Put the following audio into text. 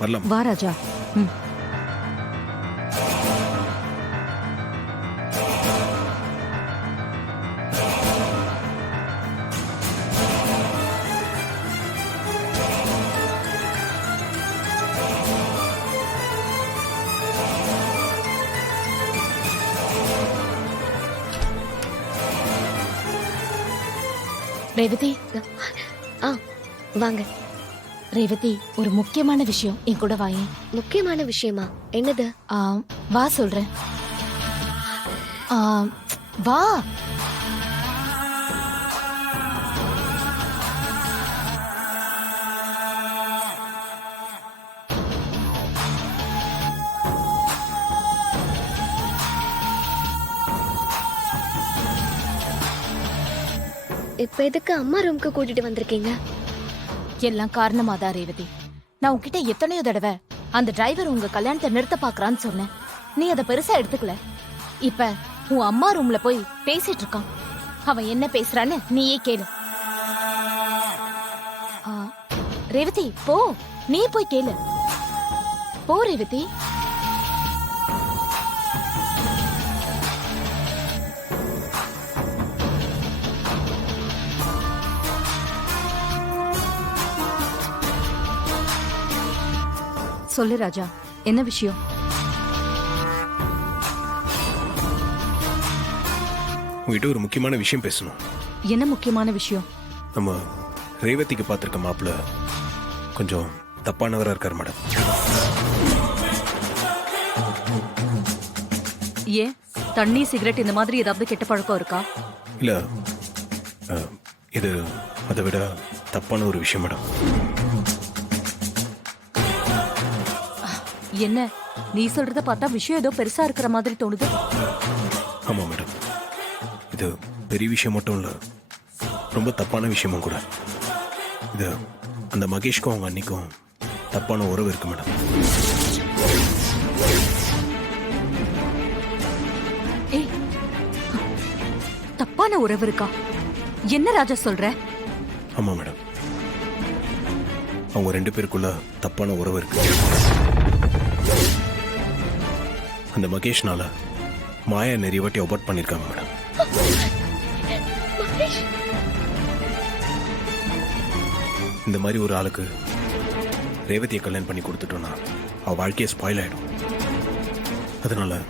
வரலாம். வா ராஜா. ம். ரேவதி, ஆ வாங்க. ரேவதி, ஒரு முக்கியமான விஷயம் என் கூட வாயேன். முக்கியமான விஷயமா? என்னது? வா சொல்றேன். வா. இப்ப எதுக்கு அம்மா ரூம்க்கு கூட்டிட்டு வந்திருக்கீங்க? எல்லாம் காரணமாதான் ரேவதி. நான் உன்கிட்ட எத்தனையோ தடவை அந்த டிரைவர் உங்க கல்யாணத்தை நிறுத்த பாக்குறான்னு சொன்னேன். நீ அதை பெருசா எடுத்துக்கல. இப்ப உன் அம்மா ரூம்ல போய் பேசிட்டு இருக்கான். அவன் என்ன பேசுறான்னு நீயே கேளு. ரேவதி போ, நீ போய் கேளு. போ ரேவதி. சொல்லு ராஜா, என்ன விஷயம்? உங்ககிட்ட ஒரு முக்கியமான விஷயம் பேசணும். என்ன முக்கியமான விஷயம்? நம்ம ரேவதிக்கு பார்த்திருக்க மாப்பிள்ள கொஞ்சம் தப்பானவரா இருக்கார் மேடம். ஏன், தண்ணி சிகரெட் இந்த மாதிரி ஏதாவது கெட்ட பழக்கம் இருக்கா? இல்ல, இது அதை விட தப்பான ஒரு விஷயம் மேடம். என்ன, நீ சொல்றத பார்த்தா விஷயம் ஏதோ பெருசா இருக்கிற மாதிரி தோணுது. ஆமா மேடம், இது பெரிய விஷயம் மட்டும் இல்ல, ரொம்ப தப்பான விஷயமும் கூட. இது அந்த மகேஷ்க்கும் அவங்க அன்னிக்கும் தப்பான உறவு இருக்கு மேடம். ஏய், தப்பான உறவு இருக்கா? என்ன ராஜா சொல்ற? ஆமா மேடம், அவங்க ரெண்டு பேருக்குள்ள தப்பான உறவு இருக்கு. அந்த மகேஷ்னால மாயா நிறைய வாட்டி அபார்ட் பண்ணிருக்காங்க மேடம். இந்த மாதிரி ஒரு ஆளுக்கு ரேவதியை கல்யாணம் பண்ணி கொடுத்துட்டோம்னா அவ வாழ்க்கையை ஸ்பாயில் ஆயிடும். அதனால